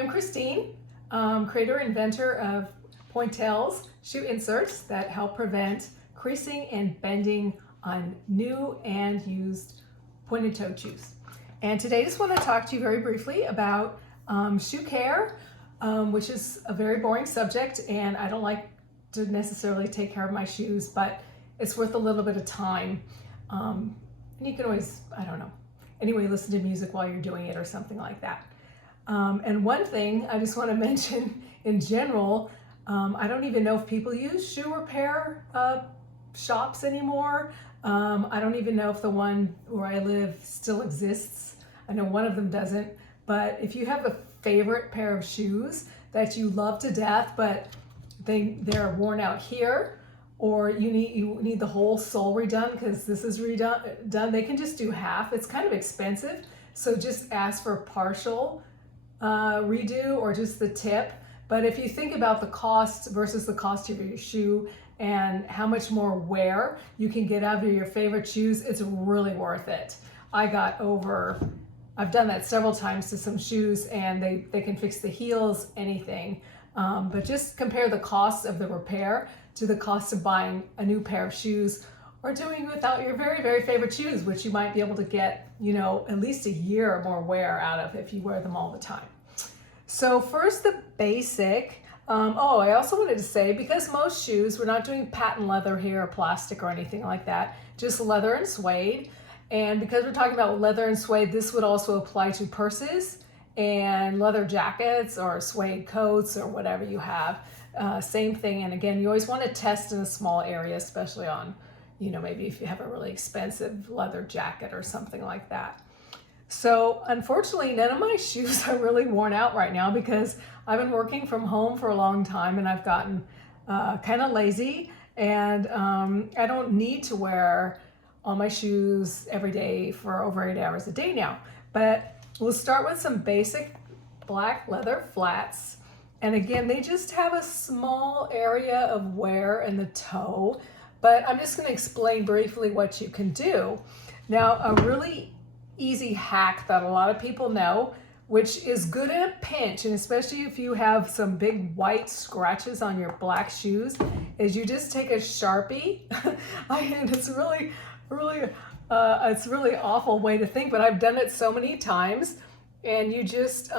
I'm Christine, creator and inventor of pointy-toe shoe inserts that help prevent creasing and bending on new and used pointed-toe shoes. And today I just want to talk to you very briefly about shoe care, which is a very boring subject, and I don't like to necessarily take care of my shoes, but it's worth a little bit of time. And you can always, I don't know, anyway, listen to music while you're doing it or something like that. And one thing I just want to mention in general, I don't even know if people use shoe repair shops anymore. I don't even know if the one where I live still exists. I know one of them doesn't, but if you have a favorite pair of shoes that you love to death, but they're worn out here, or you need the whole sole redone because this is redone, they can just do half. It's kind of expensive, so just ask for partial redo or just the tip. But if you think about the cost versus the cost of your shoe and how much more wear you can get out of your favorite shoes, it's really worth it. I've done that several times to some shoes, and they can fix the heels, anything. But just compare the cost of the repair to the cost of buying a new pair of shoes, or doing without your very, very favorite shoes, which you might be able to get, at least a year or more wear out of if you wear them all the time. So first, the basic. I also wanted to say, because most shoes, we're not doing patent leather here or plastic or anything like that, just leather and suede. And because we're talking about leather and suede, this would also apply to purses and leather jackets or suede coats or whatever you have. Same thing. And again, you always want to test in a small area, especially on, maybe if you have a really expensive leather jacket or something like that. So unfortunately, none of my shoes are really worn out right now because I've been working from home for a long time, and I've gotten kind of lazy, and I don't need to wear all my shoes every day for over 8 hours a day now. But we'll start with some basic black leather flats. And again, they just have a small area of wear in the toe, but I'm just going to explain briefly what you can do. Now, a really easy hack that a lot of people know, which is good in a pinch, and especially if you have some big white scratches on your black shoes, is you just take a Sharpie. And it's really awful way to think, but I've done it so many times. And you just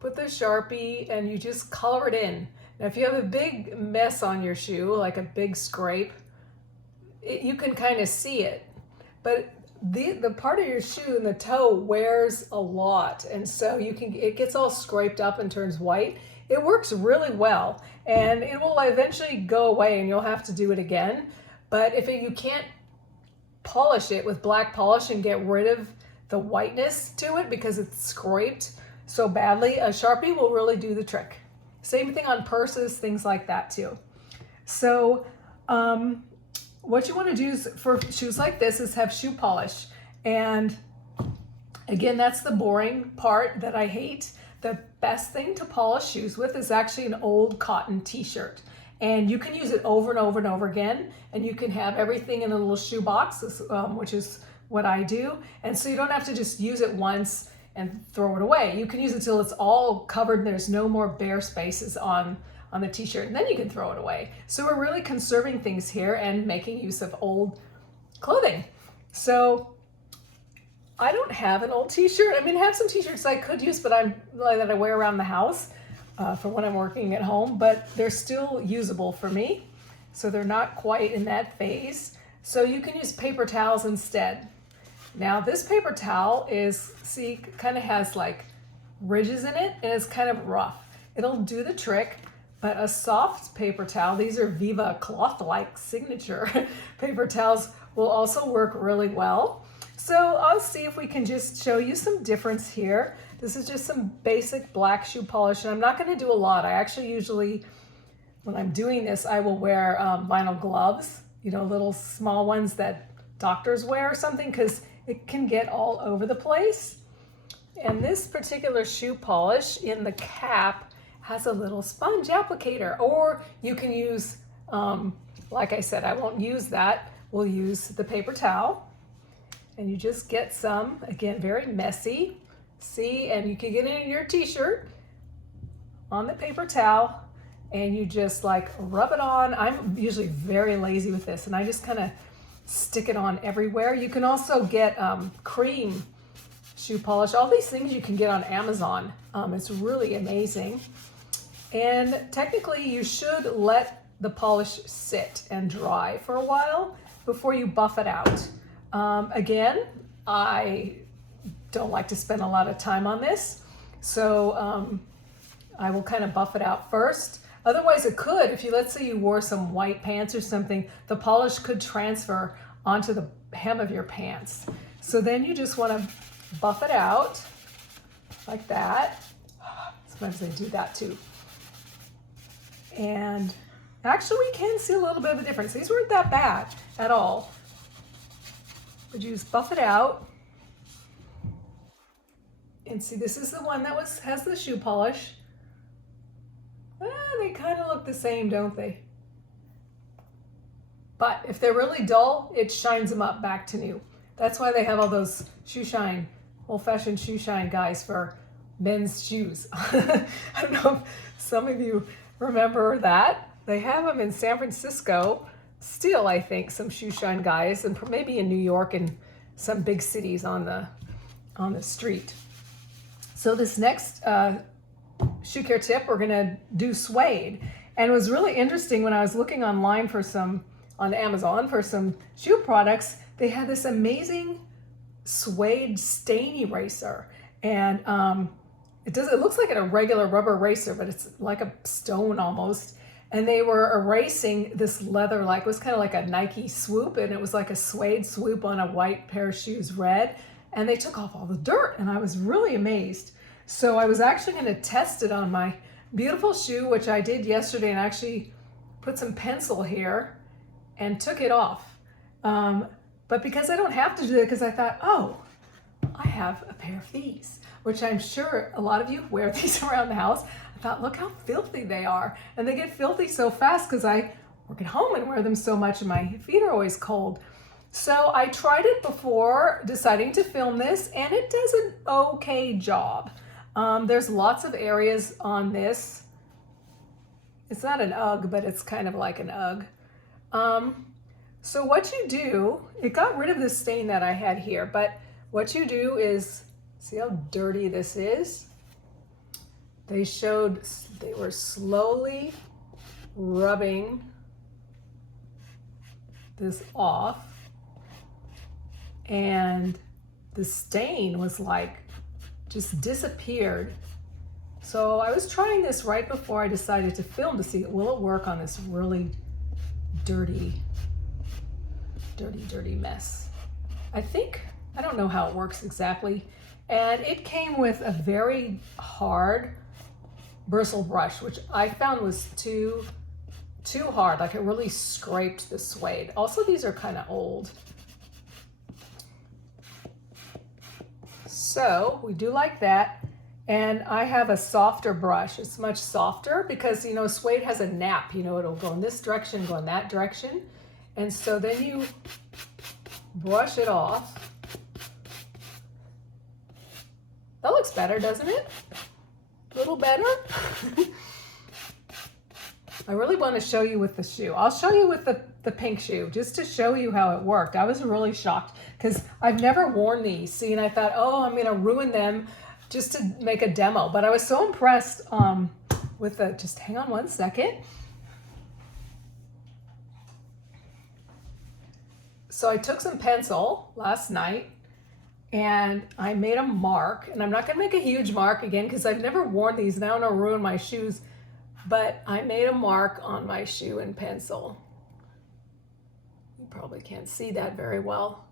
put the Sharpie and you just color it in. Now, if you have a big mess on your shoe, like a big scrape, you can kind of see it. But the part of your shoe and the toe wears a lot, and so it gets all scraped up and turns white. It works really well, and it will eventually go away, and you'll have to do it again. But if you can't polish it with black polish and get rid of the whiteness to it because it's scraped so badly, a Sharpie will really do the trick. Same thing on purses, things like that too. So what you want to do is, for shoes like this, is have shoe polish. And again, that's the boring part that I hate. The best thing to polish shoes with is actually an old cotton t-shirt. And you can use it over and over and over again. And you can have everything in a little shoe box, which is what I do. And so you don't have to just use it once and throw it away. You can use it till it's all covered and there's no more bare spaces on the t-shirt, and then you can throw it away. So we're really conserving things here and making use of old clothing. So I don't have an old t-shirt. I mean, I have some t-shirts I could use, but that I wear around the house for when I'm working at home, but they're still usable for me. So they're not quite in that phase. So you can use paper towels instead. Now this paper towel kind of has like ridges in it, and it's kind of rough. It'll do the trick. But a soft paper towel, these are Viva cloth-like signature paper towels, will also work really well. So I'll see if we can just show you some difference here. This is just some basic black shoe polish, and I'm not going to do a lot. I actually usually, when I'm doing this, I will wear vinyl gloves, little small ones that doctors wear or something, because it can get all over the place. And this particular shoe polish in the cap has a little sponge applicator, or you can use, like I said, I won't use that. We'll use the paper towel, and you just get some, again, very messy. See, and you can get it in your t-shirt, on the paper towel and you just like rub it on. I'm usually very lazy with this and I just kind of stick it on everywhere. You can also get cream shoe polish. All these things you can get on Amazon. It's really amazing. And technically you should let the polish sit and dry for a while before you buff it out. Again, I don't like to spend a lot of time on this, so I will kind of buff it out first. Otherwise it could, if you, let's say you wore some white pants or something, the polish could transfer onto the hem of your pants. So then you just want to buff it out like that. Sometimes I do that too. And actually we can see a little bit of a difference. These weren't that bad at all. But you just buff it out. And see, this is the one that has the shoe polish. They kind of look the same, don't they? But if they're really dull, it shines them up back to new. That's why they have all those shoe shine, old-fashioned shoe shine guys for men's shoes. I don't know if some of you remember that. They have them in San Francisco still, I think, some shoe shine guys, and maybe in New York and some big cities on the street. So this next shoe care tip, we're gonna do suede. And it was really interesting when I was looking online on Amazon for some shoe products, they had this amazing suede stain eraser. And it looks like a regular rubber eraser, but it's like a stone almost. And they were erasing this leather, it was kind of like a Nike swoop, and it was like a suede swoop on a white pair of shoes, red. And they took off all the dirt, and I was really amazed. So I was actually going to test it on my beautiful shoe, which I did yesterday, and actually put some pencil here and took it off. But because I don't have to do it, because I thought, oh, I have a pair of these, which I'm sure a lot of you wear these around the house. I thought, look how filthy they are. And they get filthy so fast because I work at home and wear them so much and my feet are always cold. So I tried it before deciding to film this, and it does an okay job. There's lots of areas on this. It's not an UGG, but it's kind of like an UGG. So what you do, it got rid of the stain that I had here, but what you do is, see how dirty this is? They were slowly rubbing this off, and the stain was just disappeared. So I was trying this right before I decided to film to see, will it work on this really dirty mess. I don't know how it works exactly. And it came with a very hard bristle brush, which I found was too hard. It really scraped the suede. Also, these are kind of old. So we do like that. And I have a softer brush. It's much softer because, suede has a nap. It'll go in this direction, go in that direction. And so then you brush it off. That looks better, doesn't it? A little better. I really want to show you with the shoe. I'll show you with the pink shoe just to show you how it worked. I was really shocked because I've never worn these. See, and I thought, oh, I'm going to ruin them just to make a demo. But I was so impressed with just hang on one second. So I took some pencil last night and I made a mark, and I'm not going to make a huge mark again because I've never worn these and I don't want to ruin my shoes, but I made a mark on my shoe in pencil. You probably can't see that very well.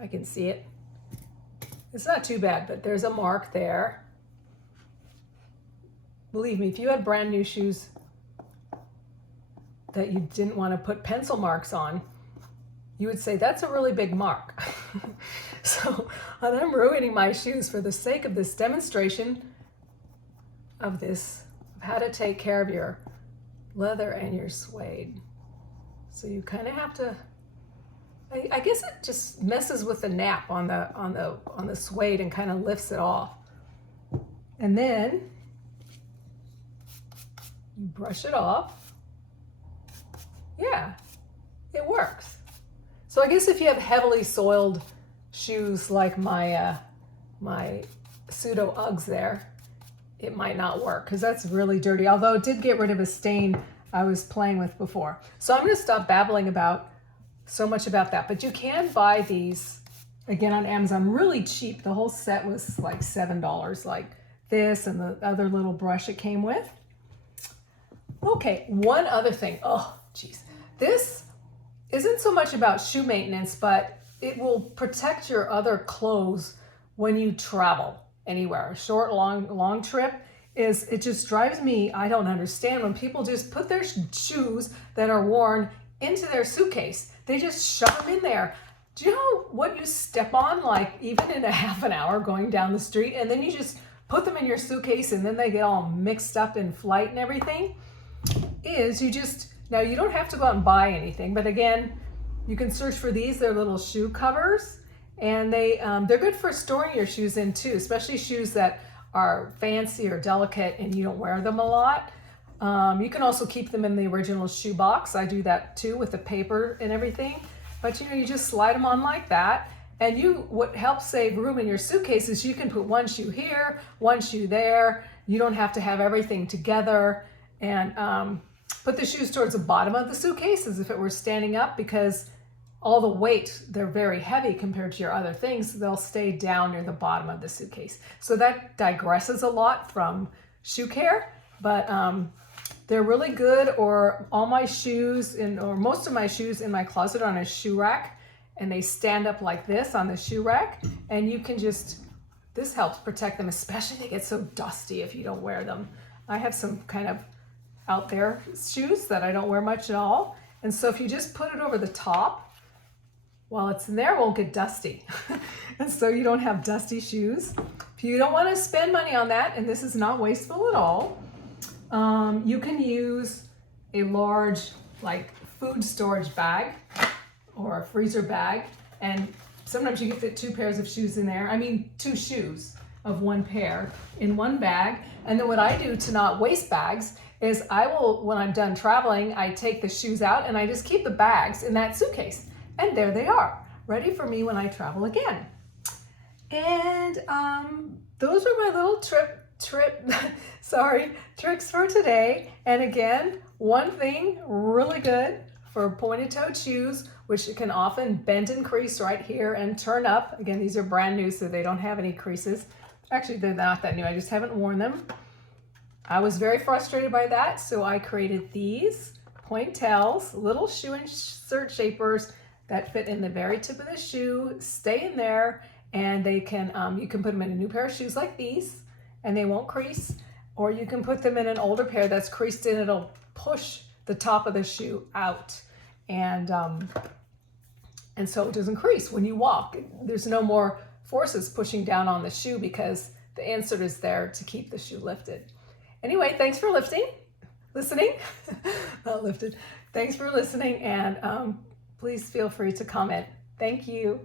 I can see it. It's not too bad, but there's a mark there. Believe me, if you had brand new shoes that you didn't want to put pencil marks on, you would say that's a really big mark. So I'm ruining my shoes for the sake of this demonstration of how to take care of your leather and your suede. So you kind of have to I guess it just messes with the nap on the suede and kind of lifts it off. And then you brush it off. Yeah, it works. So I guess if you have heavily soiled shoes like my my pseudo Uggs there, it might not work because that's really dirty. Although it did get rid of a stain I was playing with before. So I'm going to stop babbling about so much about that. But you can buy these again on Amazon really cheap. The whole set was like $7, like this and the other little brush it came with. Okay, one other thing. Oh, geez. This isn't so much about shoe maintenance, but it will protect your other clothes when you travel anywhere. A short, long trip is, it just drives me, I don't understand when people just put their shoes that are worn into their suitcase. They just shove them in there. Do you know what you step on, like even in a half an hour going down the street, and then you just put them in your suitcase and then they get all mixed up in flight and everything? Is you just, now you don't have to go out and buy anything, but again, you can search for these. They're little shoe covers, and they're good for storing your shoes in too, especially shoes that are fancy or delicate and you don't wear them a lot. You can also keep them in the original shoe box. I do that too with the paper and everything. But you know, you just slide them on like that. And what helps save room in your suitcase is you can put one shoe here, one shoe there. You don't have to have everything together. And put the shoes towards the bottom of the suitcase as if it were standing up, because all the weight, they're very heavy compared to your other things. They'll stay down near the bottom of the suitcase. So that digresses a lot from shoe care, but they're really good. Or all my shoes or most of my shoes in my closet are on a shoe rack, and they stand up like this on the shoe rack, and you can just, this helps protect them, especially they get so dusty if you don't wear them. I have some kind of out there shoes that I don't wear much at all. And so if you just put it over the top, while it's in there, it won't get dusty. And so you don't have dusty shoes. If you don't want to spend money on that, and this is not wasteful at all, you can use a large like food storage bag or a freezer bag. And sometimes you can fit 2 pairs of shoes in there. I mean, 2 shoes of 1 pair in one bag. And then what I do to not waste bags is I will, when I'm done traveling, I take the shoes out and I just keep the bags in that suitcase. And there they are, ready for me when I travel again. And those are my little tricks for today. And again, one thing really good for pointed toe shoes, which can often bend and crease right here and turn up. Again, these are brand new, so they don't have any creases. Actually, they're not that new. I just haven't worn them. I was very frustrated by that, so I created these pointails, little shoe insert shapers that fit in the very tip of the shoe, stay in there, and they can, you can put them in a new pair of shoes like these, and they won't crease, or you can put them in an older pair that's creased in. It'll push the top of the shoe out, and so it doesn't crease when you walk. There's no more forces pushing down on the shoe because the insert is there to keep the shoe lifted. Anyway, thanks for listening. Not lifted. Thanks for listening, and please feel free to comment. Thank you.